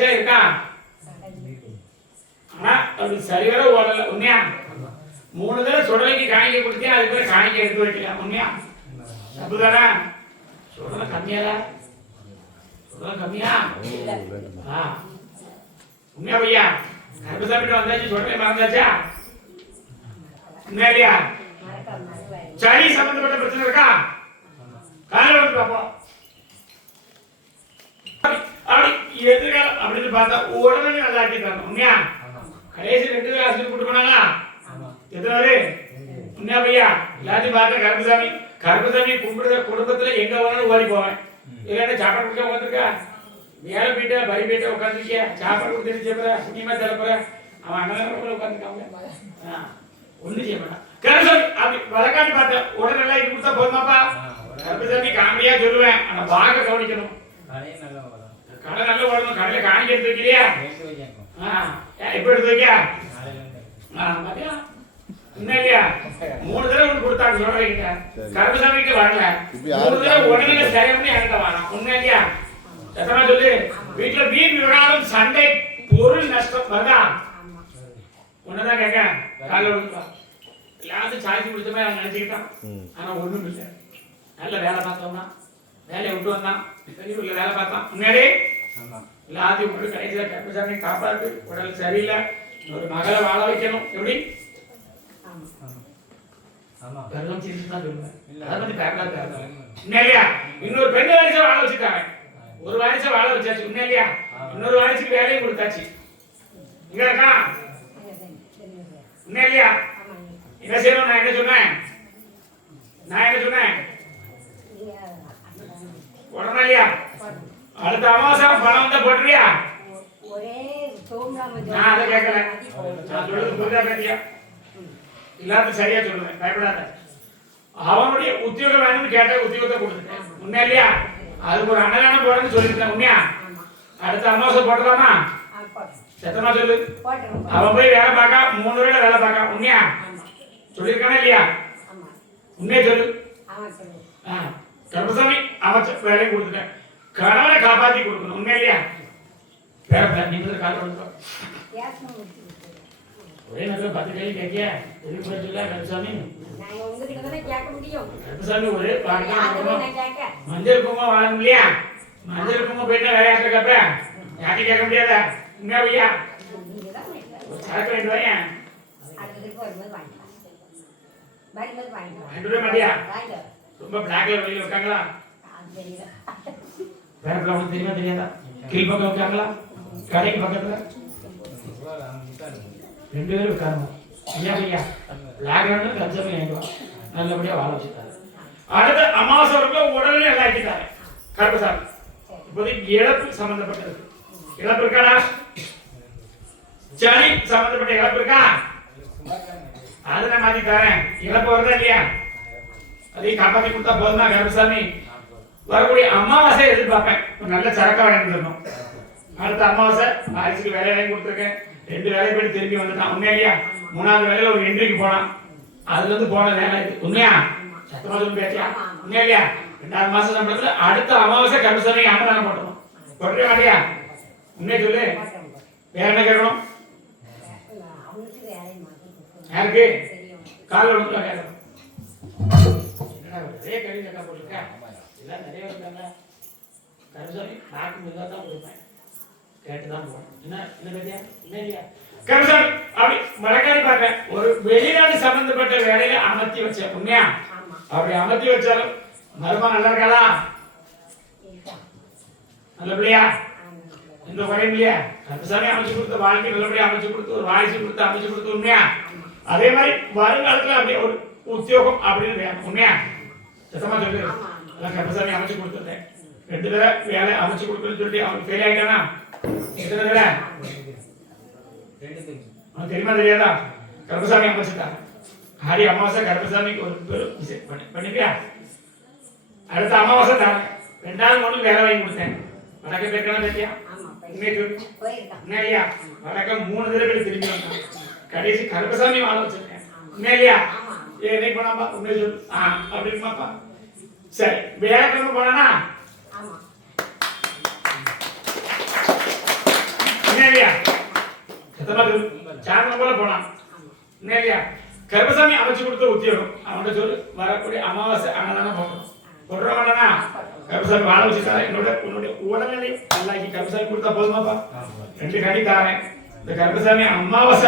சடைச்சா இருக்கா? ஆனா அது சரிவர ஓடல. உண்மையா 3 தடவை சுடலைக்கு காணிக்க கொடுத்தேன், அதுக்கு பேர் காணிக்க எடுத்து வைக்கல. உண்மையா தப்புதானே? சுடலை கம்மியாதா? சுடலை கம்மியா? உண்மையா பையா? கருப்பசாமி வந்தாச்சு, சுடலை மறந்தாச்சா? உண்மையா இல்லையா? சளி சம்பந்தப்பட்ட பிரச்சனை இருக்கா? காலையில் வந்து பார்ப்போம். அப்படி எதிர்காலம் அப்படின்னு பார்த்தா உடனே நல்லா ஆக்கி தரணும். உண்மையா கடைசி 2 ஆசிரியர் கூட்டு போனாங்களா? எத்தனாவது? உண்மையா பையா? எல்லாத்தையும் பார்த்த கருப்பசாமி கும்பிடுற குடும்பத்துல எங்க வேணாலும் ஓடி போவேன். இல்லைன்னா சாப்பாடு கொடுக்க உட்காந்துருக்கா, வேலை போயிட்ட பறி போயிட்ட உட்காந்துருக்கியா, சாப்பாடு கொடுத்துருச்சப்ப புண்ணியமா தரப்பற அவன் அண்ணன் உட்காந்துருக்காங்க. ஒண்ணு செய்ய மாட்டான். கருப்பசாமி அப்படி வழக்காட்டி பார்த்தேன். உடனே எல்லாம் இது கொடுத்தா போதுமாப்பா? கருப்பசாமி காமெடியா சொல்லுவேன், ஆனா வாங்க கவனிக்கணும். கடை நல்ல வரணும். கடையில காணிக்க எடுத்து வைக்கலையா? எப்ப எடுத்து வைக்க? என்ன இல்லையா? 3 தடவை ஒன்று கொடுத்தாங்க சொல்றீங்க. கருப்பசாமிக்கு வரல. 3 தடவை உடனே சரி பண்ணி என்கிட்ட வரான். உண்மை இல்லையா? எத்தனை சொல்லு? வீட்டுல வீண் விவகாரம், சண்டை, பொருள் நஷ்டம் வருதா? ஒண்ணுதான் கேட்க. காலையில் விழுந்துப்பா எல்லாத்தையும் சாய்ச்சி முடிச்ச மாதிரி அவன் நினைச்சுக்கிட்டான். ஆனா ஒண்ணும் இல்லை. நல்ல வேலை பார்த்தோம்னா வேலையை விட்டு வந்தான், பெரிய வேலை பார்த்தான். முன்னாடி எல்லாத்தையும் விட்டு கடைசியில கருப்பசாமி காப்பாத்து. உடல் சரியில்லை, ஒரு மகளை வாழ வைக்கணும். எப்படி இன்னொரு பெண் வாரிசை வாழ வச்சுட்டாங்க. ஒரு வாரிசை வாழ வச்சாச்சு. உண்மை இல்லையா? இன்னொரு வாரிசுக்கு வேலையும் கொடுத்தாச்சு. இங்க இருக்கா? உண்மை இல்லையா? என்ன செய்யணும்? நான் என்ன சொன்னேன்? உடனே இல்லையா? அடுத்த அமாவாசை பணம் வந்தா போட்டுறியா? நான் அதை கேட்கல. நான் சொல்றது புரிதா பேசியா? எல்லாத்தையும் சரியா சொல்லுவேன், பயப்படாத. அவனுடைய உத்தியோகம் வேணும்னு கேட்ட உத்தியோகத்தை கொடுத்துட்டேன். உண்மையா இல்லையா? அதுக்கு ஒரு அன்னதானம் போடணும்னு சொல்லியிருக்கேன். உண்மையா? அடுத்த அமாவாசை போட்டலாமா? சத்தமா சொல்லு. அவன் போய் வேலை பார்க்க 3 வருடம் வேலை பார்க்க. உண்மையா சொல்லியிருக்கானே இல்லையா? உண்மையை சொல்லு. கருப்பசாமி அமைச்ச வேலையை கொடுத்துட்டேன். கணவனை காப்பாற்றி கொடுக்கணும். உண்மை இல்லையா? பேர நீங்க காரணம் ஒரே நேரத்தில் 10 கேள்வி கேட்கிய எதுக்கு போய் சொல்ல? கருப்பசாமி கருப்பசாமி ஒரே மஞ்சள் குங்குமம் வாழணும் இல்லையா? மஞ்சள் குங்குமம் போயிட்டா வேற யார்கிட்ட கேட்ப? யார்கிட்ட கேட்க முடியாதா? உண்மையா பையா? சரக்கு 2 வாயன் வாங்கிட்டு மாட்டியா? ரொம்ப பிளாக்ல வெளியில இருக்காங்களா? வேற பக்கம் தெரியுமா தெரியாதா? கீழ் பக்கம் இருக்காங்களா? கடைக்கு பக்கத்துல 2 பேரும் இருக்காங்க. ஐயா பையா பிளாக் கஞ்சமே வாங்கிடுவா. நல்லபடியா வாழ வச்சுட்டாரு. அடுத்த அமாவாசை உடனே எல்லாக்கிட்டாரு கருப்பசாமி. இப்போதைக்கு இழப்பு சம்பந்தப்பட்டது. இழப்பு இருக்காடா? சனி சம்பந்தப்பட்ட இழப்பு இருக்கா? அதை நான் மாத்தி தரேன். இழப்பு வருதா இல்லையா? அதையும் காப்பாற்றி கொடுத்தா போதுமா? கருப்பசாமி வரக்கூடிய அமாவாசை எதிர்பார்ப்பேன். நல்ல சரக்கா வாங்கி தரணும். அடுத்த அமாவாசை வாரிசுக்கு வேலை வாங்கி கொடுத்துருக்கேன். 2 வேலை போய் திரும்பி வந்துட்டான். உண்மையா இல்லையா? 3வது வேலையில ஒரு இன்றைக்கு போனான். அதுல இருந்து போன வேலை இது. உண்மையா? சத்தமா சொல்லி பேசலாம். உண்மையா இல்லையா? 2வது மாசம் சம்பளத்துல அடுத்த அமாவாசை கருப்பசாமி அன்னதானம் போட்டணும். போட்டுற மாட்டியா? உண்மையை சொல்லு. வேற என்ன கேட்கணும்? யாருக்கு? காலையில் ஒன்று கேட்கணும். நிறைய கேள்வி கேட்க போட்டிருக்கேன். இதெல்லாம் நிறைய இருக்காங்க. கருப்பசாமி நாக்கு மிக தான் கொடுப்பேன். கேட்டுதான் போகணும். என்ன கேட்டியா? என்ன இல்லையா? கருப்பசாமி அப்படி வழக்காடி பார்ப்பேன். ஒரு வெளிநாடு சம்பந்தப்பட்ட வேலையில அமர்த்தி வச்சேன். உண்மையா? அப்படி அமர்த்தி வச்சாலும் மருமா நல்லா இருக்காளா? நல்ல பிள்ளையா? இந்த குறையும் இல்லையா? கருப்பசாமி அமைச்சு கொடுத்த வாழ்க்கை நல்லபடியா அமைச்சு கொடுத்து ஒரு வாரிசு கொடுத்து அமைச்சு கொடுத்து. உண்மையா? அதே மாதிரி வருங்காலத்துல அப்படி ஒரு உத்தியோகம் அப்படின்னு வேணும். உண்மையா? சத்தமா சொல்லு. கருப்பசாமி அமைச்சு கொடுத்துட்டேன். 2 தடவை வேலை அமைச்சு கொடுக்கணும்னு சொல்லிட்டு அவனுக்கு ஃபெயில் ஆகிட்டானா? எத்தனை தடவை? அவனுக்கு தெரியுமா தெரியாதா? கருப்பசாமி அமைச்சுட்டாங்க. ஆடி அமாவாசை கருப்பசாமிக்கு ஒரு பெரும் பண்ணிப்பியா? அடுத்த அமாவாசை தான் 2வது ஒன்று வேலை வாங்கி கொடுத்தேன். வணக்கம் பேருக்கான பேட்டியா? என்ன இல்லையா? வணக்கம் 3 தடவை திரும்பி வந்தான். கடைசி கருப்பசாமி வாழ வச்சிருக்கேன். உண்மை இல்லையா? என்னைக்கு போனாப்பா? உண்மை சொல்லு. அப்படி இருக்குமாப்பா? சரி, வேலைக்கிழமை போனா சாரணம் போல போனான் இல்லையா கருப்பசாமி அமைச்சு கொடுத்த உத்தியோகம் அவன்கிட்ட சொல்லு வரக்கூடிய அமாவாசை அன்னதானம் போடணும் போடுற மாட்டானா கருப்பசாமி வாழ வச்சுட்டாரன் உன்னுடைய உடல்நிலை நல்லாக்கி கருப்பசாமி கொடுத்தா போதுமாப்பா 2 கடி தாரேன் இந்த கருப்பசாமி அமாவாசை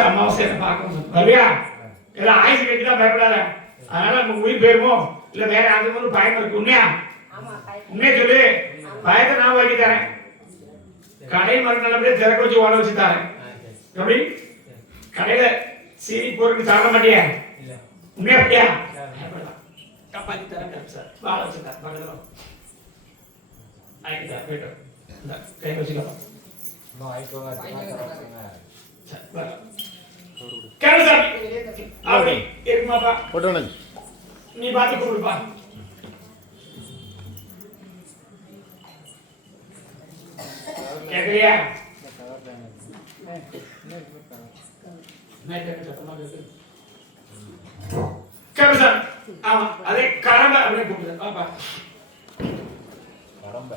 பார்க்கணும் சரியா எல்லாம் ஆயுசு கட்டிதான் பயப்படாத அதனால நம்ம உயிர் போயிருமோ இல்ல வேற யாருக்கும் ஒரு பயம் இருக்கு உண்மையா சொல்லு பயத்தை நான் வாங்கி தரேன் கடை மறு நல்லபடியா திறக்க வச்சு ஓட வச்சு தரேன் எப்படி கடையில சீனி பொருட்கள் சாப்பிட மாட்டியா உண்மையா அப்படியா காப்பாத்தி தரேன் சார் வாழ வச்சு தரேன் பக்கத்துல ஆயிட்டு போயிட்டோம் இந்த கை வச்சுக்கலாம் அப்படி இருக்குமாப்பா போட்டோம் நீ பார்த்து கூப்பிடுப்பா கேட்கலையா சார் ஆமா அதே கடம்ப அப்படின்னு கூப்பிடுது பாப்பா கடம்ப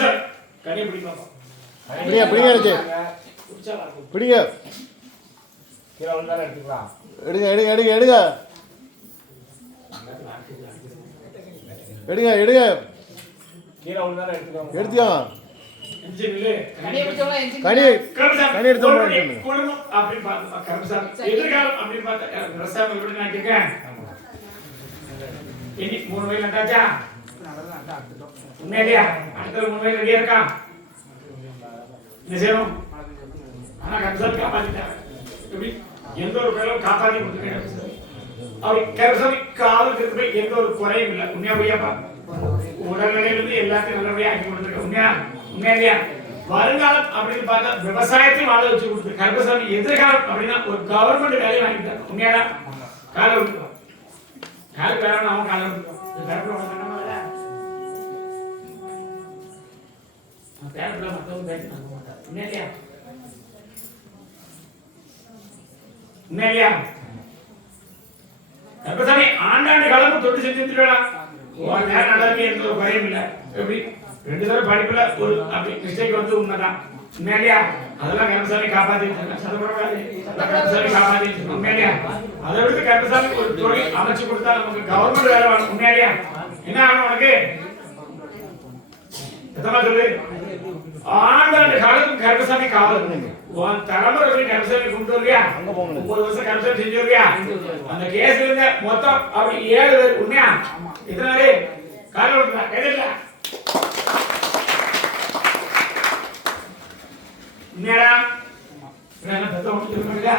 சார் கனியை பிடிப்பாப்பா பிடிங்க கீழே விழுந்தாலும் எடுத்துக்கலாம் எடுங்க எடுங்க கீழே விழுந்தாலும் எடுத்துக்கோங்க எடுத்தியா கனி எடுத்து எதிர்காலம் அப்படின்னு பார்த்தா நான் கேட்கிறேன் 3 வயல் நட்டாச்சா உண்மையிலையா அடுத்த 3 வயல் ரெடியா இருக்கா நிச்சயம் ஆனா கருசாமி காப்பாத்திட்டாங்க எப்படி எந்த ஒரு பேரும் காப்பாத்தி கொடுத்துருக்கேன் அவர் கருசாமி காவலுக்கு போய் எந்த ஒரு குறையும் இல்லை உண்மையா பொய்யாப்பா உடல்நிலையிலிருந்து எல்லாத்தையும் நல்லபடியா ஆக்கி கொடுத்துருக்கேன் உண்மையா வருங்காலம் அப்படின்னு பார்த்தா விவசாயத்தையும் வாழ வச்சு கொடுத்து கருப்பசாமி எதிர்காலம் அப்படின்னா ஒரு கவர்மெண்ட் வேலையை வாங்கிட்டாங்க உண்மையா காலை விட்டுருவோம் யாருக்கு வேணும் அவன் காலை விட்டுருவோம் பேரப்பிள்ள மற்றவங்க பேசி நம்ப மாட்டார் உண்மையா கருப்பசாமி ஆண்டாண்டு காலமும் தொட்டு செஞ்சுருக்கா ஒரு நேரம் நடந்து எந்த ஒரு பயம் இல்லை எப்படி 2 தடவை படிப்புல ஒரு அப்படி மிஸ்டேக் வந்து உண்மைதான் உண்மையா அதெல்லாம் கருப்பசாமி காப்பாத்தி கருப்பசாமி காப்பாத்தி உண்மையா அதை விட்டு கருப்பசாமி ஒரு தொழில் அமைச்சு கொடுத்தா நமக்கு கவர்மெண்ட் வேலை வேணும் உண்மையா என்ன ஆகணும் உனக்கு எத்தமா சொல்லு ஆண்டாண்டு காலத்துக்கு கருப்பசாமி காவல் உன் தலைமுறை கருப்பசாமி கொண்டு வருவியா 9 வருஷம் கருப்பசாமி செஞ்சு வருவியா அந்த கேஸ்ல இருந்த மொத்தம் அப்படி 7 பேர் உண்மையா இதனாலே கால விட்டுறா கைதில்ல உண்மையா என்ன பெத்த ஒன்று சொல்லுங்க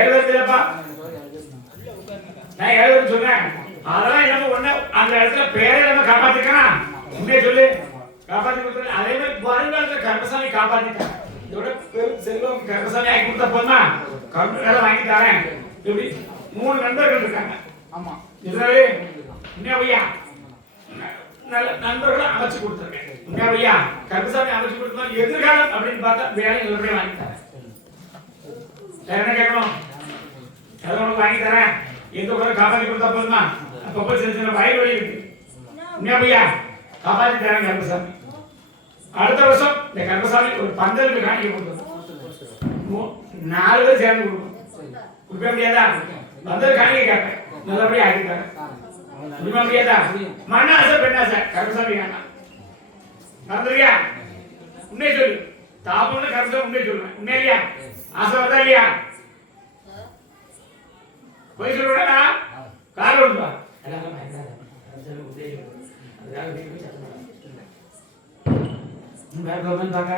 7 பேர் இல்லப்பா நான் 7 பேர் சொன்னேன் அதெல்லாம் இல்லாம ஒண்ணு அந்த இடத்துல பேரே நம்ம காப்பாத்திக்கலாம் உண்மையை சொல்லு காப்பாத்தி கொடுத்து அதே மாதிரி வருங்காலத்துல கருப்பசாமி காப்பாத்திட்டாங்க இதோட பெரும் செல்வம் கருப்பசாமி ஆக்கி கொடுத்தா போதுமா கருப்பு வேலை வாங்கி தரேன் இப்படி 3 நண்பர்கள் இருக்காங்க ஆமா இதனாலே உண்மையா நல்ல நண்பர்களை அமைச்சு கொடுத்துருக்கேன் உண்மையா கருப்பசாமி அமைச்சு கொடுத்தா எதிர்காலம் அப்படின்னு பார்த்தா வேலை எல்லாமே வாங்கி தரேன் என்ன கேட்கணும் எதை உனக்கு வாங்கி தரேன் எந்த கூட காப்பாத்தி கொடுத்தா போதுமா அப்பப்போ சின்ன சின்ன வயல் வழி இருக்கு உண்மையா காப்பாத்தி தரேன் கருப்பசாமி அடுத்த வருஷம் இந்த கருப்பசாமி ஒரு பந்தலுக்கு காணிக்க கொடுத்தோம் 4 பேர் சேர்ந்து கொடுக்கணும் கொடுக்க முடியாதா பந்தல் காணிக்க கேட்பேன் நல்லபடியா ஆக்கி தரேன் முடியுமா முடியாதா மண்ணாசை பெண்ணாசை கருப்பசாமி வேணாம் நடந்துருக்கியா உண்மையை சொல்லு தாப்பம்னு கருப்பசாமி உண்மையை சொல்லுவேன் உண்மையா ஆசை வருதா இல்லையா போய் சொல்லுடா கார் ஓடுவா வேற கவர்மெண்ட் தாங்க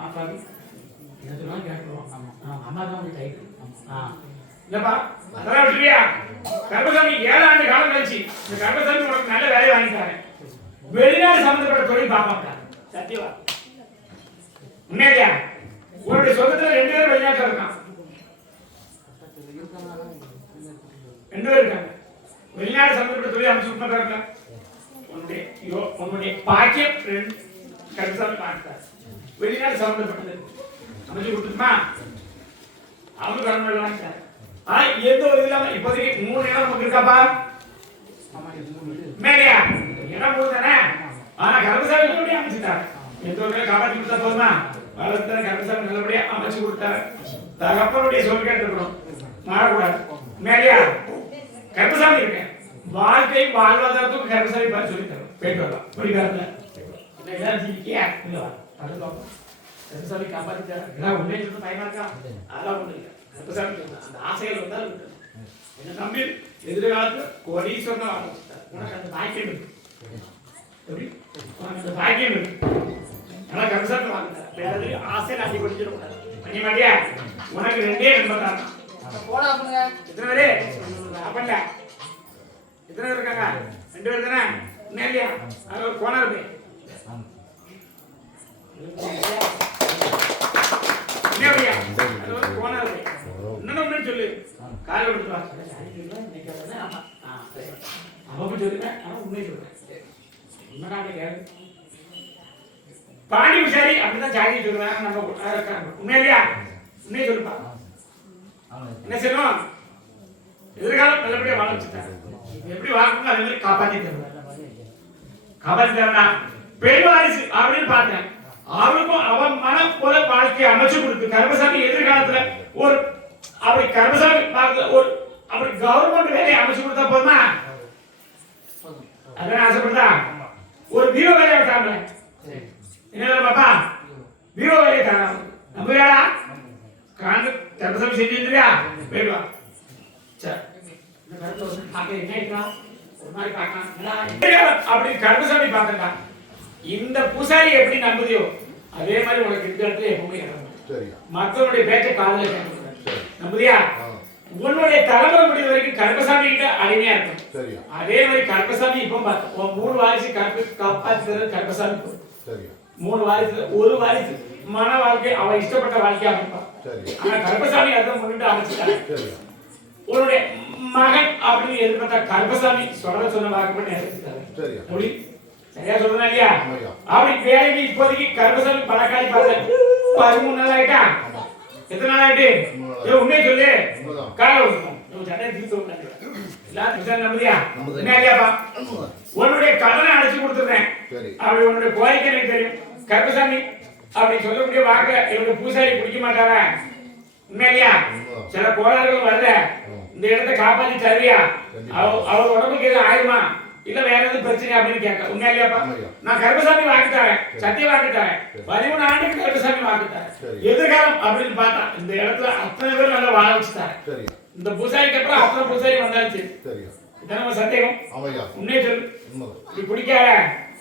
அப்பா என்ன சொல்லுவாங்க கேட்டுருவோம் அம்மா தான் வந்து டைட்டு இல்லப்பா அதெல்லாம் விட்டுறியா கருப்பசாமி 7 ஆண்டு காலம் கழிச்சு இந்த கருப்பசாமி உனக்கு நல்ல வேலையை வாங்கிட்டாரு வெளிநாடு சம்பந்தப்பட்ட தொழில் பார்ப்பாங்க சத்தியவா உண்மையா உன்னுடைய சொந்தத்துல 2 பேர் வெளிநாட்டுல இருக்கான் 2 பேர் இருக்காங்க வெளிநாடு சம்பந்தப்பட்ட தொழில் அமைச்சு விட்டுறாங்க உன்னுடைய உன்னுடைய பாக்கியம் கருசாமி பார்த்தார். வெளிநாடு சம்பந்தப்பட்டது அமைச்சு கொடுத்துமா அவங்க கடமை வாங்கிட்டார். எந்த ஒரு இல்லாம இப்போதைக்கு 3 இடம் நமக்கு இருக்காப்பா மேலையா இடம் 3 தானே. ஆனா கருசாமி நல்லபடியா அமைச்சுட்டார். எந்த ஒரு காப்பாற்றி கொடுத்தா போதுமா வளர்த்த கருசாமி நல்லபடியா அமைச்சு கொடுத்தார். தகப்பனுடைய சொல் கேட்டுக்கணும் மாறக்கூடாது. மேலையா கருசாமி இருக்கேன் வாழ்க்கை வாழ்வாதாரத்துக்கு கருசாமி பார்த்து சொல்லி தரும். போயிட்டு வரலாம் படிக்காதுல கருசாமி காப்பாற்றிட்டார். உண்மையை சொல்ல பயமா இருக்கா? அதெல்லாம் ஒண்ணு இல்லை. கருசாமி அந்த ஆசைகள் வந்தால் என்ன நம்பி எதிர்காலத்துல கோடீஸ்வரன் ஆரம்பிச்சிட்டார். உனக்கு அந்த பாக்கியம் இருக்கு. உனக்கு அந்த பாக்கியம் இருக்கு. ஆனா கருசாமி வாங்கிட்டார். வேற எதுவும் ஆசை நாட்டி படிச்சிடக்கூடாது. பண்ணி மாட்டியா? உனக்கு 2 நண்பர் தான். எத்தனை பேரு அப்பல்ல எத்தனை பேர் இருக்காங்க? 2 பேர் தானே. இன்னும் இல்லையா? அது ஒரு கோணம் இருக்கு. இன்னொன்னு சொல்லு காலை விட்டு வா. அவன் சொல்லுங்க ஆனா உண்மை சொல்றேன். பாண்டி விசாரி அப்படிதான் ஜாதி சொல்லுவேன். நம்ம உண்மையிலையா உண்மையை சொல்லுப்பா. என்ன செய்யணும்? எதிர்காலம் நல்லபடியா வாழ வச்சுட்டாங்க. எப்படி வாழணும் அதே மாதிரி காப்பாத்தி தருவாங்க. காப்பாத்தி தரா பெண் வாரிசு அப்படின்னு பார்த்தேன். அவனுக்கும் அவன் மனம் போல வாழ்க்கையை அமைச்சு கொடுத்து கருமசாமி எதிர்காலத்துல ஒரு அப்படி கருமசாமி ஒரு அப்படி கவர்மெண்ட் வேலையை அமைச்சு கொடுத்தா போதுமா? அதான் ஆசைப்படுதா? ஒரு வீரோ வேலையை தாங்க. என்ன பாப்பா வீரோ வேலையை தாங்க நம்புறியாடா? காண்டு கருமசாமி செஞ்சிருந்தியா? போயிடுவா. சரி அப்படி கருமசாமி பார்த்தா இந்த பூசாரி எப்படி நம்புதியோ அதே மாதிரி உனக்கு இந்த இடத்துல எப்பவுமே மற்றவனுடைய பேச்சை காதல கேட்க நம்புதியா? உன்னுடைய தலைமுறை முடிவு வரைக்கும் கருப்பசாமி கிட்ட அடிமையா இருக்கும். அதே மாதிரி கருப்பசாமி இப்ப பார்த்தோம் 3 வாரிசு காப்பாற்றுறது கருப்பசாமி. 3 வாரிசு ஒரு வாரிசு மன வாழ்க்கை அவன் இஷ்டப்பட்ட வாழ்க்கையா அமைப்பான். ஆனா கருப்பசாமி அதான் முன்னிட்டு அமைச்சிட்டாங்க. உன்னுடைய மகன் அப்படின்னு எதிர்பார்த்தா கருப்பசாமி சொன்ன வாக்கு பண்ணி எடுத்துட்டாரு. சரியா சொல்றா இல்லையா? அப்படி வேலைக்கு இப்போதைக்கு கருப்பசாமி பழக்காளி பார்த்தேன் 13 நாள் ஆயிட்டா. எத்தனை நாள் ஆயிட்டு? உண்மையை சொல்லு. காலை எல்லாத்துக்கும் நம்புறியா? இல்லையாப்பா உன்னுடைய கடனை அடைச்சு கொடுத்துருந்தேன். அப்படி உன்னுடைய கோரிக்கை எனக்கு தெரியும். கருப்பசாமி அப்படி சொல்லக்கூடிய வாக்க என்னுடைய பூசாரி பிடிக்க மாட்டாரா? உண்மையிலையா? சில கோளாறுகள் வருத இந்த இடத்தை காப்பாற்றி தருவியா? அவர் உடம்புக்கு எதுவும் ஆயிருமா இல்ல வேற எதுவும் பிரச்சனை அப்படின்னு கேட்க. உண்மையிலேயாப்பா நான் கருப்பசாமி வாக்கு தரேன். சத்திய வாக்கு தரேன். 13 ஆண்டுக்கு கருப்பசாமி வாக்கு தரேன். எதிர்காலம் அப்படின்னு பார்த்தா இந்த இடத்துல அத்தனை பேர் நல்லா வாழ வச்சுட்டாரு. இந்த பூசாரிக்கு அப்புறம் அத்தனை பூசாரி வந்தாச்சு. இதான் நம்ம சந்தேகம். உண்மையை சொல்லு. இப்படி பிடிக்காத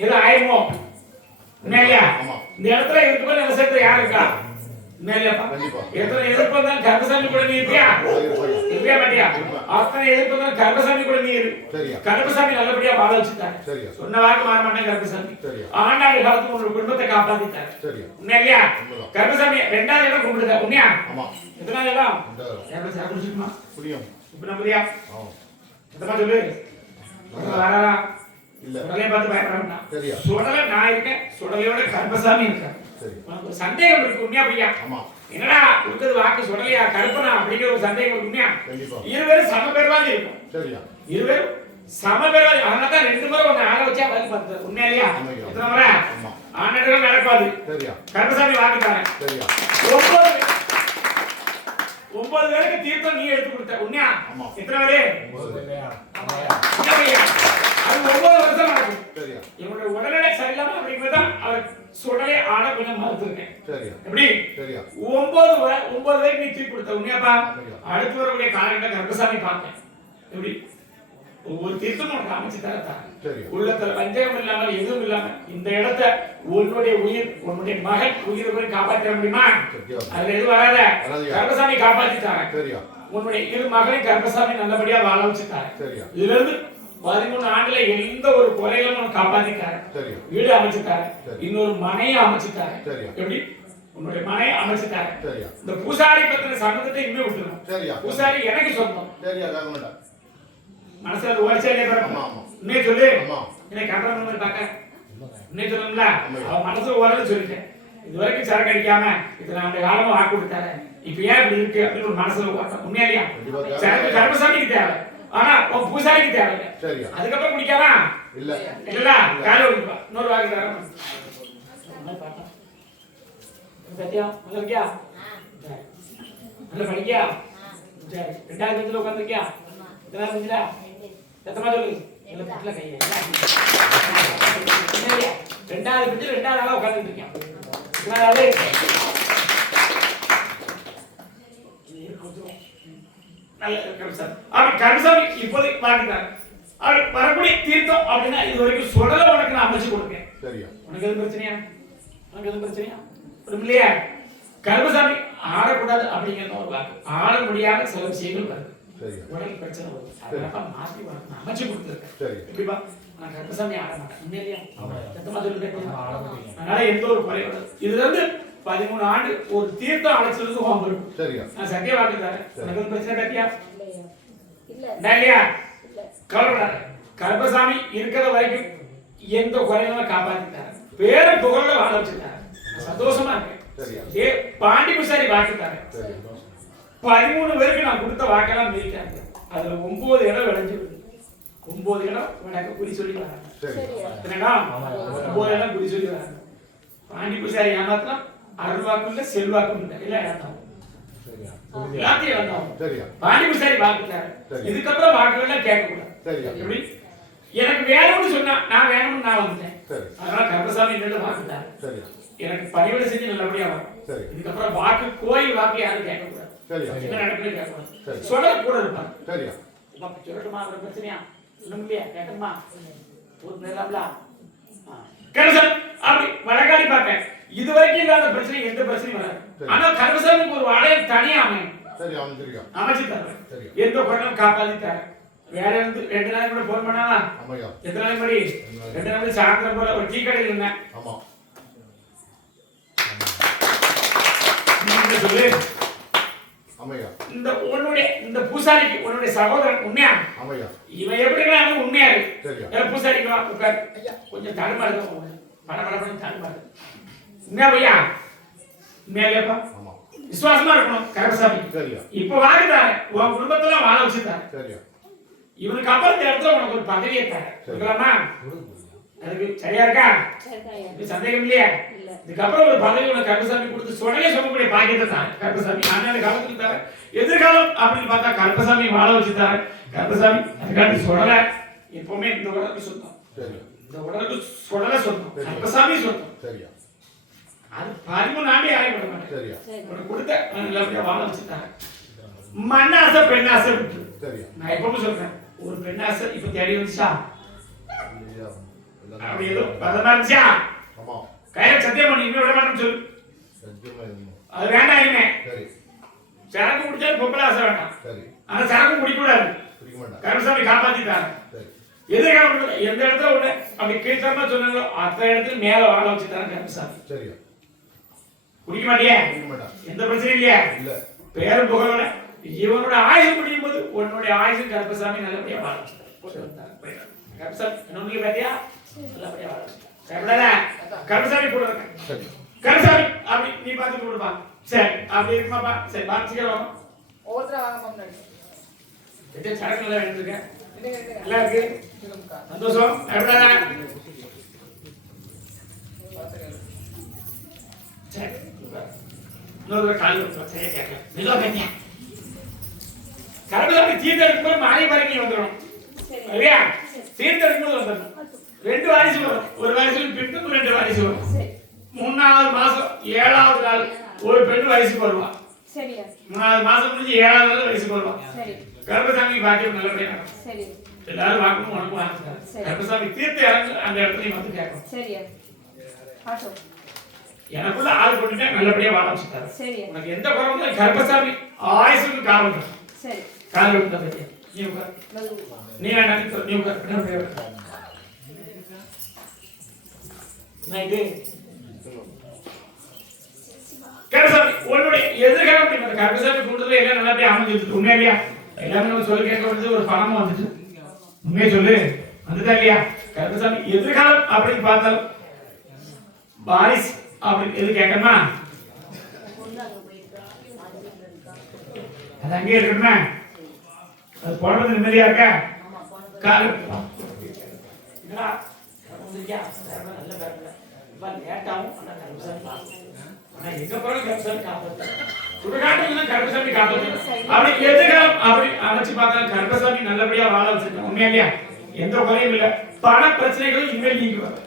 எதுவும் ஆயிருமோ? உண்மையிலையா? இந்த இடத்துல இருக்கு போது விவசாயத்துல யாரு இருக்கா? எத்தனை எதிர்ப்பு வந்தாலும் கருப்பசாமி கூட நீ இருப்பியா? இருப்பியா மாட்டியா? அத்தனை எதிர்ப்பு வந்தாலும் கருப்பசாமி கூட நீ இரு. கருப்பசாமி நல்லபடியா வாழ வச்சுட்டாரு. சொன்ன வாக்கு மாற மாட்டேன் கருப்பசாமி. ஆண்டாண்டு காலத்துக்கு உங்களோட குடும்பத்தை காப்பாத்திட்டாரு. உண்மையா? கருப்பசாமி 2வது இடம் கும்பிடுதா? உண்மையா? எத்தனாவது இடம்? இப்ப நம்புறியா? எத்தமா சொல்லு. வரா சுடலையை பார்த்து பயப்படாம சுடலை நான் இருக்கேன். சுடலையோட கருப்பசாமி இருக்கேன். உனக்கு ஒரு சந்தேகம் இருக்கு. உண்மையா பையா? என்னடா கொடுத்தது வாக்கு சுடலையா கருப்பனா அப்படிங்கிற ஒரு சந்தேகம் உண்மையா? இருவரும் சம பெருவாதி இருக்கும். இருவரும் சம பெருவாதி. அதனாலதான் 2 முறை ஒன்னு ஆள வச்சா பதில் பார்த்து. உண்மையிலையா? எத்தனை முறை ஆண்டுகள் நடக்காது. கருப்பசாமி வாக்குத்தாரன் 9 பேருக்கு தீர்த்தம் நீ எடுத்து கொடுத்த. உண்மையா? எத்தனை பேரு? அது 9 வருஷம் நடக்கும். இவனுடைய உடல்நிலை சரியில்லாம அப்படிங்கிறதான் அவர் சுடலை ஆட கொஞ்சம் மறுத்துருக்கேன். எப்படி 9 பேருக்கு நீ தீர்ப்பு கொடுத்த. உண்மையாப்பா? அடுத்து வரக்கூடிய காலகட்ட கருப்பசாமி பார்த்தேன். எப்படி ஒவ்வொரு தீர்த்தமும் உனக்கு அமைச்சு தரத்தான். உள்ளத்துல வஞ்சகம் இல்லாமல் எதுவும் இல்லாம இந்த இடத்தை உன்னுடைய உயிர் உன்னுடைய மகன் உயிரை போய் காப்பாற்ற முடியுமா? அதுல எதுவும் வராத. கருப்பசாமி காப்பாற்றிட்டாங்க. உன்னுடைய 2 மகனை கருப்பசாமி நல்லபடியா வாழ வச்சுட்டாங்க. இதுல இருந்து 13 ஆண்டுல எந்த ஒரு குறையிலும் உனக்கு காப்பாத்திட்டாரு. வீடு அமைச்சுட்டாரு. இன்னொரு மனையை அமைச்சுட்டாரு. எப்படி உன்னுடைய மனையை அமைச்சுட்டாரு. இந்த பூசாரி பத்தின சம்பந்தத்தை இனிமே விட்டுருணும். பூசாரி எனக்கு சொந்தம். மனசுல ஓடிச்சே உண்மையை சொல்லு. என்னை கட்டுற பார்க்க உண்மையை சொல்லணும்ல அவன் மனசுல ஓரளவு சொல்லிட்டேன் இது வரைக்கும் சரக்கு அடிக்காம இத்தனை ஆண்டு காலமா வாக்கு கொடுத்தாரு இப்ப ஏன் இப்படி இருக்கு அப்படின்னு ஒரு மனசுல ஓட்டம் உண்மையா இல்லையா சரக்கு கர்மசாமிக்கு தேவை ஆனா உன் பூசாரிக்கு தேவை சரியா அதுக்கப்புறம் குடிக்காம இல்ல இல்ல காலை ஓடிப்பா இன்னொரு வாக்கு தரேன் சத்தியா நல்லா இருக்கியா நல்லா படிக்கியா சரி ரெண்டாவது பெஞ்சில் உட்காந்துருக்கியா எத்தனை பெஞ்சிலா சத்தமா சொல்லு ரெண்டாவது பெஞ்சில் ரெண்டாவது ஆளா உட்காந்துட்டு இருக்கேன் கருசாமி இப்போதைக்கு பார்க்கிறார் அவர் வரக்கூடிய தீர்த்தம் அப்படின்னா இது வரைக்கும் சுடலை உனக்கு நான் அமைச்சு கொடுப்பேன் உனக்கு எதுவும் பிரச்சனையா உனக்கு எதுவும் பிரச்சனையா இல்லையா கருமசாமி ஆடக்கூடாது அப்படிங்கிறது ஒரு வாக்கு ஆட முடியாத சில விஷயங்கள் வருது உடல் பிரச்சனை வருது அதெல்லாம் மாற்றி நான் அமைச்சு கொடுத்துருக்கேன் எப்படிப்பா நான் கருமசாமி ஆட மாட்டேன் உண்மையிலையா சத்தமா சொல்லிட்டேன் அதனால எந்த ஒரு குறையோட இதுல இருந்து 13 ஆண்டு ஒரு தீர்த்தம் அழைச்சதுக்கு ஹோம் இருக்கும் நான் சத்திய வாக்கு தரேன் உனக்கு எதுவும் பிரச்சனை கட்டியா இல்லையா கவலைப்படாத கருமசாமி இருக்கிற வரைக்கும் எந்த குறையும் காப்பாத்திட்டாரு பேரும் புகழ வாழ வச்சுட்டாரு சந்தோஷமா இருக்கு பாண்டி பூசாரி வாக்கு தாரு 13 பேருக்கு நான் கொடுத்த வாக்கெல்லாம் மீறிட்டாங்க அதுல 9 இடம் விளைஞ்சு 9 இடம் உனக்கு குறி சொல்லி வராங்க 9 இடம் குறி சொல்லி வராங்க பாண்டி பூசாரி ஏமாத்தினா அருள் வாக்கு இல்ல செல்வாக்கும் இல்லை இல்ல எல்லாத்தையும் இழந்தோம் பாண்டி பூசாரி வாக்கு தாரு இதுக்கப்புறம் வாக்குகள் கேட்கக்கூடாது எப்படி எனக்கு வேணும்னு சொன்னா நான் வேணும்னு நான் வந்துட்டேன் அதனால கருப்பசாமி என்னோட வாக்கு தாரு எனக்கு பணிவிடை செஞ்சு நல்லபடியா வரும் இதுக்கப்புறம் வாக்கு கோயில் வாக்கு யாரும் கேட்கக்கூடாது என்ன நடக்குது கேட்கக்கூடாது சொல்ல கூட இருப்பாங்க சொல்லட்டுமா ஒரு பிரச்சனையா ஒண்ணும் இல்லையா கேட்கணுமா ஒரு நேரம்ல கருசாமி அப்படி வழக்காடி பார்த்தேன் இது வரைக்கும் இல்லாத பிரச்சனை எந்த பிரச்சனையும் வராது ஆனா கருசாமிக்கு ஒரு ஆலயம் தனியா அமையும் அமைச்சு தரேன் எந்த குறையும் காப்பாத்தி தரேன் வேற வந்து 2 நாளைக்கு கூட போன் பண்ணாவா எத்தனை நாளைக்கு படி 2 நாளைக்கு சாயந்தரம் போல ஒரு டீ கடையில் இருந்தேன் சொல்லு இந்த உன்னுடைய இந்த பூசாரிக்கு உன்னுடைய சகோதரன் உண்மையா இவன் எப்படின்னா உண்மையா இருக்கு பூசாரிக்கு வா உட்கார் கொஞ்சம் தடுமாறு படபடப்படும் தடுமாறு உண்மையா பையா உண்மையாலேப்பா விசுவாசமா இருக்கணும் கருப்பசாமி இப்ப வாங்கிட்டாரு உன் குடும்பத்துல வாழ வச்சுட்டாரு இவனுக்கு அப்புறம் இந்த இடத்துல உனக்கு ஒரு பதவியை தரலாமா அதுக்கு சரியா இருக்கா சந்தேகம் இல்லையா இதுக்கப்புறம் ஒரு பதவி உனக்கு கருப்பசாமி கொடுத்து சொடலே சொல்லக்கூடிய பாக்கியத்தை தான் கருப்பசாமி அண்ணன் காலத்துக்கு தர எதிர்காலம் அப்படின்னு பார்த்தா கருப்பசாமி வாழ வச்சுட்டாரு கருப்பசாமி அதுக்காண்டி சொடலை எப்பவுமே இந்த உடலுக்கு சொந்தம் இந்த உடலுக்கு சொடலை சொந்தம் கருப்பசாமி சொந்தம் அது 13 ஆண்டே ஆகிவிட மாட்டேன் உனக்கு கொடுத்த நல்லபடியா வாழ வச்சுட்டாரு மண்ணாசை பெண்ணாசை விட்டு நான் எப்பவும் சொல்றேன் ஒரு பெண்ணாசை இப்ப தேடி வந்துச்சா அப்படி ஏதோ பதமா இருந்துச்சா கையில சத்தியம் பண்ணி இன்னும் விட மாட்டேன்னு சொல்லு அது வேண்டாம் இனிமே சரக்கு குடிச்சா பொம்பளை ஆசை வேண்டாம் ஆனா சரக்கு குடிக்க கூடாது கருமசாமி காப்பாத்திட்டாங்க எதிர்காலம் எந்த இடத்துல உள்ள அப்படி கீழ்த்தரமா சொன்னாங்களோ அத்தனை இடத்துல மேல வாழ வச்சுட்டாங்க கருமசாமி குடிக்க மாட்டியா எந்த பிரச்சனையும் இல்லையா பேரும் புகழோட இவனோட ஆயுசு முடியும் போது உன்னுடைய ஆயுசு கருப்பசாமி நல்லபடியா வாழ கருப்பசாமி என்ன பாத்தியா நல்லபடியா வாழ கருப்பசாமி கூட கருப்பசாமி அப்படி நீ பார்த்து கொடுப்பா சரி அப்படி இருக்குமாப்பா சரி பாத்துக்கிறோம் ஒவ்வொருத்தர வாங்க முன்னாடி சரக்கு நல்லா எடுத்துருக்கேன் நல்லா இருக்கு சந்தோஷம் எப்படா சரி இன்னொரு கால் சரியா கேட்கல மெதுவா கேட்டியா கருப்பசாமி தீர்த்தம் எடுக்கும்போது மாலை பறக்கி வந்துடும் இல்லையா தீர்த்தம் எடுக்கும்போது வந்துடும் 2 வாரிசு வரும் ஒரு வாரிசு பிட்டு 2 வாரிசு வரும் 3வது மாசம் 7வது நாள் ஒரு பெண் வயசுக்கு வருவா 3வது மாசம் முடிஞ்சு 7வது நாள் வயசுக்கு வருவா கருப்பசாமி பாக்கியம் நல்லபடியா எல்லாரும் வாக்கணும் உனக்கு வாங்க கருப்பசாமி தீர்த்த இறங்கு அந்த இடத்துல வந்து கேட்கணும் எனக்குள்ள ஆள் கொண்டுட்டா நல்லபடியா வாழ வச்சுட்டாரு உனக்கு எந்த குறவும் கருப்பசாமி ஆயுசுக்கு காவல் கால் விட்டு பத்தியா நீ உட்கார் நீ வேண்டாம் நீ உட்கார் கருப்பசாமி உன்னுடைய எதிர்காலம் கருப்பசாமி கூட்டத்துல எல்லாம் நல்லபடியா அமைஞ்சிருக்கு உண்மையா இல்லையா எல்லாமே நம்ம சொல்லி கேட்க வந்து ஒரு பணமும் வந்துச்சு உண்மையை சொல்லு வந்துட்டா இல்லையா கருப்பசாமி எதிர்காலம் அப்படின்னு பார்த்தாலும் வாரிஸ் அப்படின்னு எது கேட்கணுமா? அது அங்கே இருக்கணுமே. அது போடுறது நிம்மதியா இருக்க காலம் கருப்பசாமி நல்லபடியா வாழ வச்சிருக்கோம். உண்மையா இல்லையா? எந்த குறையும் இல்ல. பண பிரச்சனைகளும் இனிமேல் நீங்குவாங்க.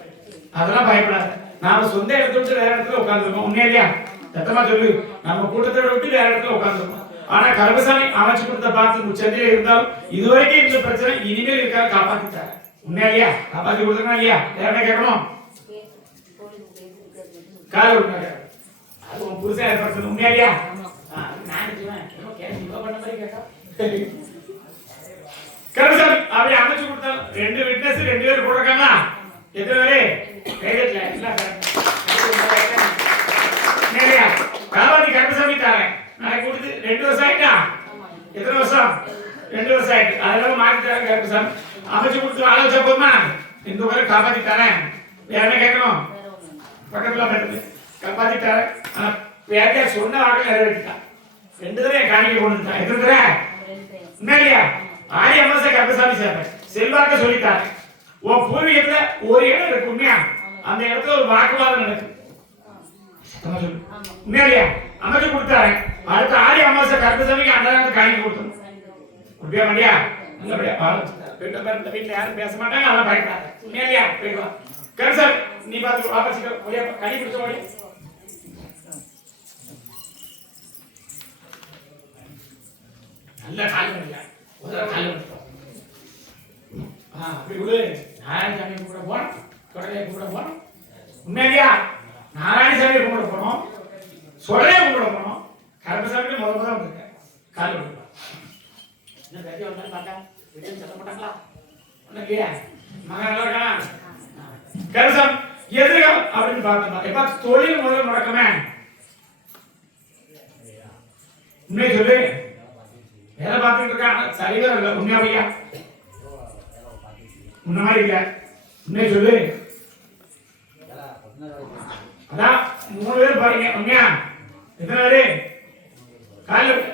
அதெல்லாம் பயப்படாத. நாம சொந்த இடத்த விட்டு வேற இடத்துல உட்கார்ந்துருக்கோம். உண்மையா இல்லையா? சத்தமா சொல்லு. நம்ம கூட்டத்தை விட்டு வேற இடத்துல உட்கார்ந்துருக்கோம். ஆனா கருப்பசாமி அமைச்சு கொடுத்த பார்த்து முச்சந்தில இருந்தாலும் இதுவரைக்கும் இந்த பிரச்சனை இனிமேல் இருக்காது காப்பாத்திட்டாரு. உண்மையா இல்லையா? காப்பாத்தி கொடுத்துருக்கா இல்லையா? வேற என்ன கேட்கணும்? கால விடுங்க. அது உன் புருஷன் ஏற்படுத்தணும். உண்மையா இல்லையா? கருப்பசாமி அப்படி அமைச்சு கொடுத்தாலும் 2 விட்னஸ் 2 பேர் போட்டிருக்காங்க. எத்தனை பேரு? காவாதி கருப்பசாமி தாரேன். நாளைக்கு கொடுத்து 2 வருஷம் ஆயிட்டா? எத்தனை வருஷம்? 2 வருஷம் ஆயிட்டு. அதெல்லாம் மாற்றி தரேன். கருப்பசாமி அமைச்சு கொடுத்து வாழ வச்சா போதுமா? இந்த பேரை காப்பாத்தி தரேன். வேற என்ன கேட்கணும்? பக்கத்துல காப்பாத்தி தரேன். ஆனா பேரையா சொன்ன வாக்கு நிறைவேற்றிட்டான். 2 தடவை காணிக்க கொண்டு வந்துட்டான். எத்தனை தடவை? இல்லையா? ஆடி அமாவாசை கருப்பசாமி சேர்ப்பேன். செல்வாக்க சொல்லிட்டாரு. உன் பூர்வீகத்துல ஒரு இடம் இருக்கு. உண்மையா? அந்த இடத்துல ஒரு வாக்குவாதம் நடக்குது. உண்மையா? அமைச்சு கொடுத்தாரு. அடுத்த ஆடி அமாவாசை கருப்பசாமிக்கு அந்த நேரத்தை காணிக்க கொடுத்தோம். உண்மையா மண்டியா? நல்லபடியா வீட்டுல யாரும் பேச மாட்டாங்க. அதெல்லாம் பயப்படாது. உண்மையா? போயிட்டு வா. கருப்பசாமி நீ பார்த்து வாபஸ் கனி பிடிச்ச ஓடி நல்ல காலம் இல்ல. ஒரு காலம் அப்படி விடு. நாராயணசாமி கூட போனோம். தொடரையை கூட போனோம். உண்மையா? நாராயணசாமி கும்பிட போனோம். சொலையை கும்பிட போனோம். கருப்பசாமி முதல்ல வந்திருக்கேன். கால் விடுப்பா. என்ன கட்டி வந்தாலும் பார்த்தா வீட்டில் சொல்ல மாட்டாங்களா? ஒன்றும் இல்லையா? மகன் நல்லா இருக்கா? கருப்பசாமி எதிர்காலம் அப்படின்னு பார்த்தோம். எப்ப தொழில் முதல்ல முடக்கமே. உண்மையை சொல்லு. வேலை பார்த்துட்டு இருக்காங்க. சரிவர இல்லை. உண்மையா பையா? உன்ன மாதிரி இல்ல. உண்மையை சொல்லு. அதான் 3 பேர் பாருங்க. உண்மையா? எத்தனை பேரு? காலையில்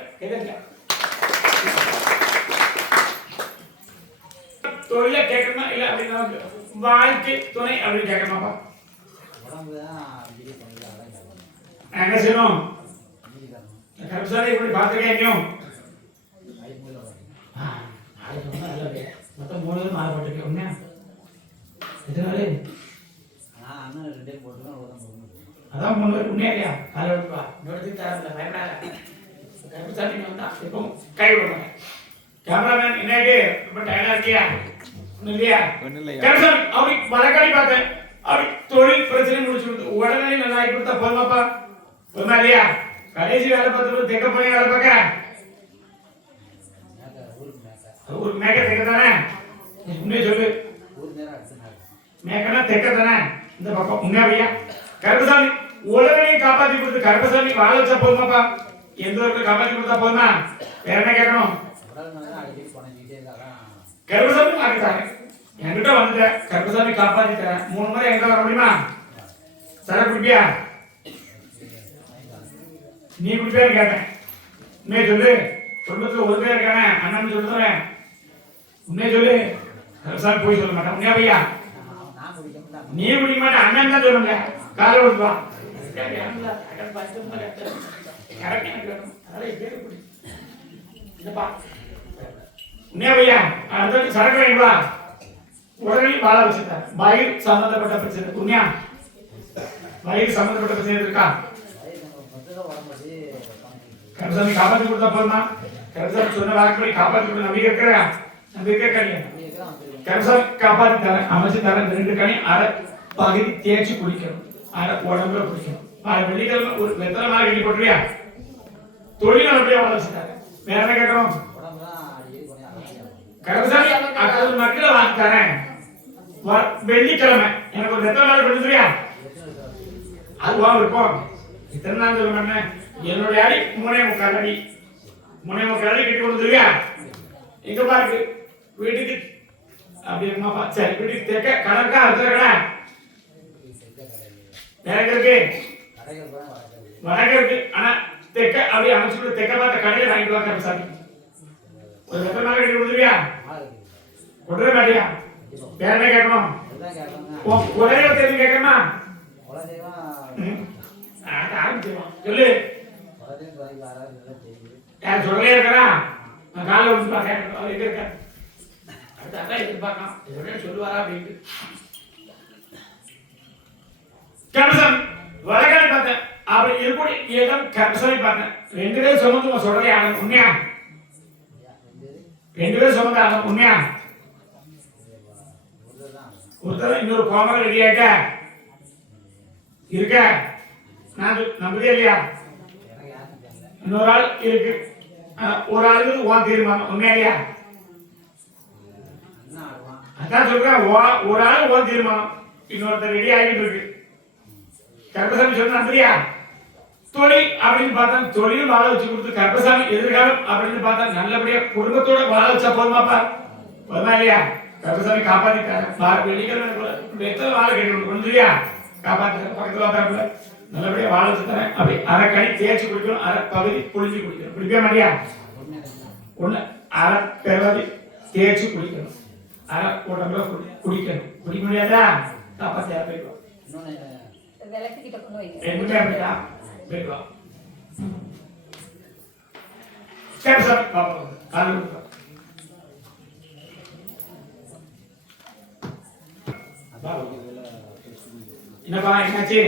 தொழில கேட்கணுமா இல்ல அப்படின்னா வாழ்க்கை துணை அப்படின்னு கேட்கணுமாப்பா? என்ன செய்யணும்? கருப்பசாமி இப்படி பார்த்துருக்கேன். மொத்தம் 3 பேர் மாறப்பட்டிருக்கேன். உண்மையா? எத்தனை பேரு? அதான் 3 பேர். உண்மையா இல்லையா? காலை விட்டுப்பா. இன்னொரு தரல பயப்படாத. கருப்பசாமி வந்தா இப்போ கை விட மாட்டேன். கேமராமேன் என்ன ரொம்ப டயர்டா இருக்கியா? ஒன்றும் இல்லையா? கருப்பசாமி அப்படி வழக்காடி பார்த்தேன். அப்படி தொழில் பிரச்சனை முடிச்சு உடனே நல்லா ஆகி கொடுத்தா போதுமாப்பா? போதுமா இல்லையா? கடைசி வேலை பார்த்து தெக்க போய் வேலை பார்க்க ஒரு மேக்க தெக்க தானே? உண்மையை சொல்லு. மேக்கனா தெக்க தானே? இந்த பக்கம். உண்மையா பையா? கருப்பசாமி உலகனையும் காப்பாற்றி கொடுத்து கருப்பசாமி வாழ வச்சா போதுமாப்பா? எந்த ஒரு காப்பாற்றி கொடுத்தா போதுமா? வேற என்ன கேட்கணும்? கருப்பசாமி வாங்கிட்டாங்க. என்கிட்ட வந்துட்டேன். கருப்பசாமி காப்பாற்றி தரேன். 3 முறை எங்க வர முடியுமா? சர குடிப்பியா? நீ குடிப்பியான்னு கேட்டேன். உண்மையை சொல்லு. குடும்பத்துல ஒரு பேர் இருக்கானே அண்ணன் சொல்லுறேன். உண்மையை சொல்லு. கருப்பசாமி போய் சொல்ல மாட்டேன். உண்மையா பையா? நீ குடிக்க மாட்டேன். அண்ணன் தான் சொல்லுங்க. காலை விடுவா. உண்மையா பையா? அடுத்த சரக்கு வாங்கிவா. உடனே வாழ வச்சுட்டார். வயிறு சம்பந்தப்பட்ட பிரச்சனை. உண்மையா? வயிறு சம்பந்தப்பட்ட பிரச்சனை இருக்கா? கருப்பசாமி காப்பாற்றி கொடுத்தா போதுமா? கருப்பசாமி சொன்ன வாக்குப்படி காப்பாற்றி கொடுத்த நம்பிக்கை இருக்கிறா? நம்பிக்கை கிடையாது. கருப்பசாமி காப்பாற்றி தரேன். அமைச்சு தரேன். 2 கனி அரை பகுதி தேய்ச்சி குடிக்கணும். அரை உடம்புல குடிக்கணும். வெள்ளிக்கிழமை ஒரு வெத்தலை மாதிரி வெளியே போட்டுவியா? தொழில் அப்படியே வளர்ச்சிட்டாரு. வேற என்ன கேட்கணும்? கருப்பசாமி அக்கறை மக்களை வாங்கி தரேன். வெள்ளிக்கிழமை எனக்கு ஒரு வெத்தலை மாதிரி கொடுத்துருவியா? அதுவா இருக்கும். இத்தனை நாள் சொல்ல மாட்டேன். என்னுடைய அடி 3.25 அடி. 3.25 அடி கட்டி கொடுத்துருவியா? எங்க பாருக்கு வீட்டுக்கு அப்படி இருக்குமாப்பா சரி இப்படி தெக்க கடற்கா இருக்கிற எனக்கு இருக்கு வடக்கு இருக்கு ஆனா தெக்க அப்படி அமைச்சு தெக்க பார்த்த கடையில வாங்கிட்டு வாங்க சாமி ஒரு எத்தனை நாள் கட்டி கொடுத்துருவியா கொடுத்துட மாட்டியா வேற என்ன கேட்கணும் ஒரே தெரிஞ்சு கேட்கணுமா ஆரம்பிச்சிருவான் சொல்லு யார் சொல்லவே இருக்கிறா நான் காலையில் வந்து பார்க்க அவர் எங்க இருக்காரு அடுத்த எதிர்பார்க்கலாம் இதோட சொல்லுவாரா அப்படின்ட்டு கர்மசாமி வடகால பார்த்தேன் அப்படி இருக்கக்கூடிய இடம் கர்மசாமி பார்த்தேன் 2 பேரும் சொன்னது சொல்றதே ஆகும் உண்மையா 2 பேரும் சொன்னது ஆகும் உண்மையா ஒருத்தர் இன்னொரு கோமரம் ரெடியாக்க இருக்க நான் நம்பதே இல்லையா இன்னொரு ஆள் இருக்கு ஒரு ஆளுக்கு ஓன் தீர்மானம் உண்மையா இல்லையா அதான் சொல்றேன் ஒரு ஆள் ஓன் தீர்மானம் இன்னொருத்தர் ரெடி ஆகிட்டு இருக்கு கர்ப்பசாமி சொன்ன நம்புறியா தொழில் அப்படின்னு பார்த்தா தொழில் வாழ வச்சு கொடுத்து கர்ப்பசாமி எதிர்காலம் அப்படின்னு பார்த்தா நல்லபடியா குடும்பத்தோட வாழ வச்சா போதுமாப்பா போதுமா இல்லையா கர்ப்பசாமி காப்பாத்திட்டாரு வெள்ளிக்கிழமை எத்தனை வாழை கட்டி கொடுத்துருவியா காப்பாத்துற பக்கத்துல பார்க்கல நல்லபடியா வாழ வச்சு தரேன் அப்படி அரை கனி தேய்ச்சி குடிக்கணும் அரை பகுதி புளிஞ்சு குடிக்கணும் குடிக்க மாட்டியா ஒண்ணு அரை பகுதி தேய்ச்சி குடிக்கணும் அரை உடம்புல குடிக்கணும் குடிக்க முடியாதா காப்பாத்தி போயிடுவோம் விளக்கிட்ட கொண்டு வைங்க ரெண்டுமே அப்படியா போயிடுவா சரி சார் பாப்பா கால் என்னப்பா என்னாச்சு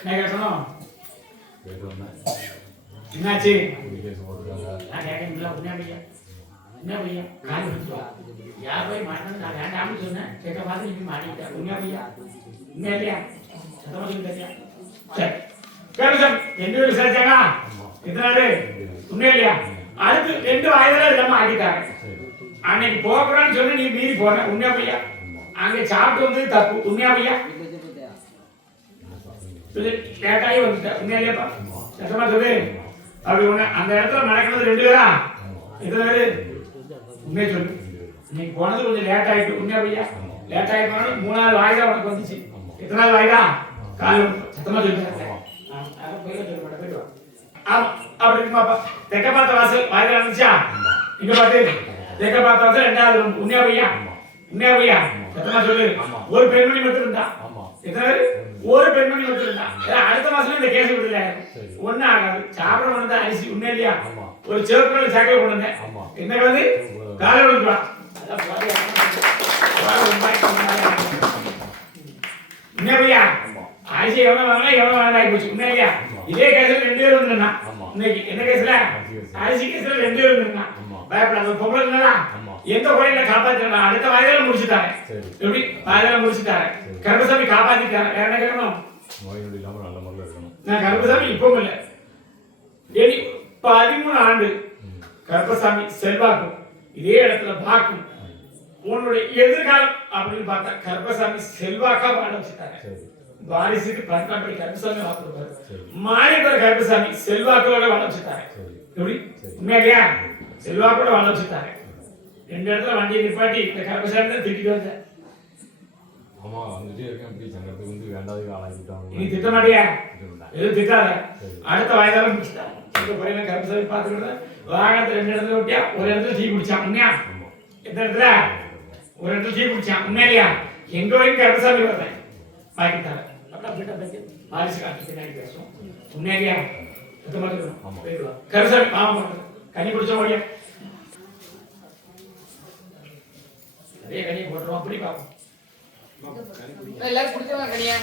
என்ன கேட்கணும் என்னாச்சு நான் கேட்கல உண்மையா பையா என்ன பையா கால் விட்டுவா யார் போய் மாட்டேன்னு நான் வேண்டாம்னு சொன்னேன் கேட்க பார்த்து நீங்க மாட்டிக்கிட்டேன் உண்மையா பையா உண்மையா இல்லையா சத்தமா சொல்லியா சரி கேட்க 2 பேரும் விசாரிச்சாங்க எத்தனை உண்மையா இல்லையா அடுத்து 2 வயதுல இல்லாம ஆகிட்டாங்க அன்னைக்கு போகக்கூடாதுன்னு சொன்ன நீ மீறி போன உண்மையா பையா அங்க சாப்பிட்டு வந்து தப்பு உண்மையா பையா லேட்டாகி வந்துட்டேன் உண்மையா இல்லையாப்பா சத்தமா சொல்லு அப்படி ஒண்ணு அந்த இடத்துல நடக்கிறது 2 பேரா எத்தனை பேரு உண்மையை சொல்லு இன்னைக்கு போனது கொஞ்சம் லேட் ஆயிட்டு உண்மையா பையா லேட் ஆகி போனாலும் 3 வாய்தா உனக்கு வந்துச்சு எத்தனை வாய்தா கால் சத்தமா சொல்லு அப்படி இருக்குமாப்பா தெக்க பார்த்த வாசல் வாய்தா இருந்துச்சா இங்க பாத்து தெக்க பார்த்த வாசல் 2வது உண்மையா பையா உண்மையா பையா சத்தமா சொல்லு ஒரு பெண்மணி மட்டும் இருந்தா எத்தனை பேரு ஒரு பெண்மணி மட்டும் இருந்தா அடுத்த மாசம் இந்த கேஸ் விடல ஒண்ணு ஆகாது சாப்பிட கொண்டு அரிசி உண்மையா இல்லையா ஒரு சிவப்பு சாக்கடை கொண்டு வந்தேன் என்ன வந்து காலை விடுவா உண்மையா பையா அரிசி எவ்வளவு வாங்கினா எவ்வளவு வாங்கி போச்சு உண்மையா இல்லையா இதே கேஸ்ல 2 பேர் வந்துருந்தா இன்னைக்கு என்ன கேஸ்ல அரிசி கேஸ்ல 2 பேர் வந்துருந்தா பயப்படாத பொம்பளை இருந்தா எந்த கோயில காப்பாத்திடலாம் அடுத்த வாயில முடிச்சுட்டாங்க எப்படி வாயில முடிச்சுட்டாங்க கர்ப்பசாமி காப்பாத்திட்டாங்க வேற என்ன கேட்கணும் நோய் நொடி இல்லாம நல்ல முறையில் இருக்கணும் நான் கர்ப்பசாமி இப்போ இல்ல இனி 13 ஆண்டு கர்ப்பசாமி செல்வாக்கும் இதே இடத்துல பாக்கும் உன்னுடைய எதிர்காலம் அப்படின்னு பார்த்தா கர்ப்பசாமி செல்வாக்கா வாழ வச்சுட்டாங்க வாரிசுக்கு 12 கர்ப்பசாமி வாக்கு கொடுப்பாரு மாறிக்கிற கர்ப்பசாமி செல்வாக்கோட வாழ வச்சுட்டாங்க எப்படி உண்மையா செல்வாக்கோட வாழ வச்சுட்டாங்க 2 இடத்துல வண்டியை நிப்பாட்டி இந்த கர்ப்பசாமி தான் திட்டிட்டு வந்தேன் ஆமா வந்துட்டே இருக்கேன் இப்படி சங்கத்துக்கு வந்து வேண்டாததுக்கு ஆளாக்கிட்டாங்க நீ திட்ட மாட்டியா எதுவும் திட்டாத அடுத்த வாய்தாலும் முடிச்சுட்டாங்க இந்த பையனை கருப்பு பார்த்துக்கிட்டு வாகனத்தை 2 இடத்துல விட்டியா ஒரு இடத்துல டீ குடிச்சான் உண்மையா எந்த இடத்துல ஒரு இடத்துல டீ குடிச்சான் உண்மையா இல்லையா எங்க வரைக்கும் கருப்பசாமி வரேன் வாங்கிட்டாங்க அப்படியே வாரிசு காட்டு பின்னாடி பேசும் உண்மையா இல்லையா கருப்பசாமி ஆமா கனி குடிச்ச முடியும் அதே கனியை போட்டுருவோம் அப்படி பார்ப்போம் எல்லாரும் குடிச்சவங்க கனியா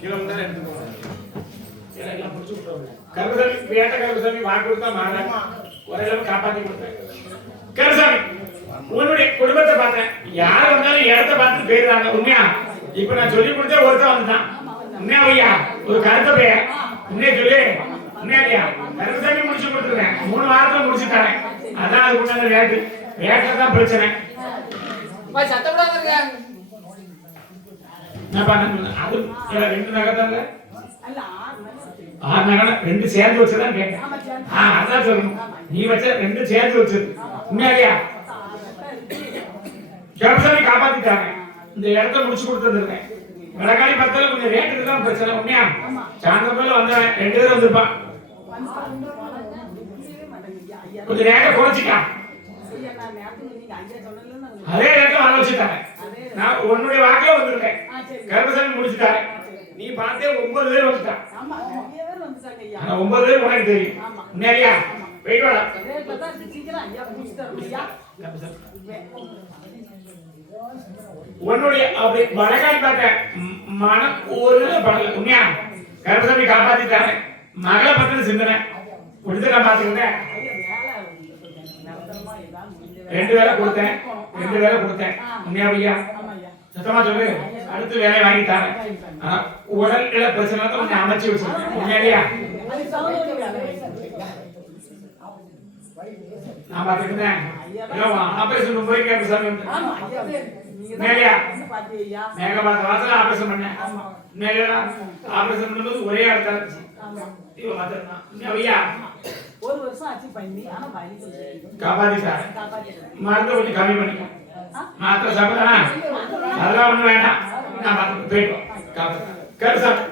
கிலோ தான் எடுத்துக்கோங்க எல்லாம் முடிச்சு விட்டுருவாங்க கருப்பசாமி வேட்ட கருப்பசாமி வாக்கு கொடுத்தா மாறாம ஒரேலாம் காப்பாத்தி கொடுத்தேன் கருப்பசாமி உன்னுடைய குடும்பத்தை பார்த்தேன் யார் வந்தாலும் இடத்த பார்த்து போயிருந்தாங்க உண்மையா இப்ப நான் சொல்லி கொடுத்தே ஒருத்தன் வந்துட்டான் உண்மையா ஐயா ஒரு கருத்த பைய உண்மையா சொல்லு உண்மையா இல்லையா கருப்பசாமி முடிச்சு கொடுத்துருக்கேன் 3 வாரத்துல முடிச்சுட்டாங்க அதான் அதுக்கு உண்டான ரேட்டு ரேட்டில் தான் பிரச்சனை சத்தம் கூட இருக்க என்ன பண்ண அது 2 நகை தாங்க 6 நகை 2 சேர்ந்து வச்சுதான் கேட்டேன். அதான் சொல்லணும். நீ வச்ச 2 சேர்ந்து வச்சது உண்மையாலியா? கருப்பசாமி காப்பாத்திட்டாங்க. இந்த இடத்த முடிச்சு கொடுத்துருக்கேன். வடகாலி பத்தல கொஞ்சம் ரேட்டுக்கு தான் பிரச்சனை. உண்மையா சாயந்தரம் வந்தவன் 2 பேரும் வந்திருப்பான். கொஞ்சம் ரேட்டை குறைச்சிட்டான். அதே ரேட்ல வர வச்சுட்டாங்க. நான் உன்னுடைய வாக்கில வந்திருக்கேன். கருப்பசாமி முடிச்சுட்டாரு. நீ பார்த்தே 9 பேர் வந்துட்டான். 9 பேர் உனக்கு தெரியும். உண்மையா போயிட்டு வாடா. உன்னுடைய அப்படி வடகாலி பார்த்த மனம் ஒரு படல. உண்மையா கருப்பசாமி காப்பாத்திட்டாங்க. மகளை பத்தின சிந்தனை கொடுத்துட்டா பாத்துக்கிட்டேன். 2 வேலை கொடுத்தேன். 2 வேலை கொடுத்தேன். உண்மையா ஐயா? சத்தமா சொல்லு. அடுத்து வேலை வாங்கிட்டாங்க. உடல் இட பிரச்சனை தான் கொஞ்சம் அமைச்சு வச்சிருக்கேன். உண்மையா நான் பாத்துக்கிட்டேன். ஆபரேஷன் போய் கருப்பசாமி மேகபாத வாசல ஆபரேஷன் பண்ணேன். ஆபரேஷன் பண்ணும்போது ஒரே இடத்துல இருந்துச்சு. ஒரு வருஷம் ஆச்சு பண்ணி ஆனா வலி காப்பாத்திட்டாரு. மருந்து கொஞ்சம் கம்மி பண்ணிக்கோ. மாத்திரை சாப்பிடா அதெல்லாம் ஒண்ணு வேண்டாம். நான் போயிட்டோம். கருப்பசாமி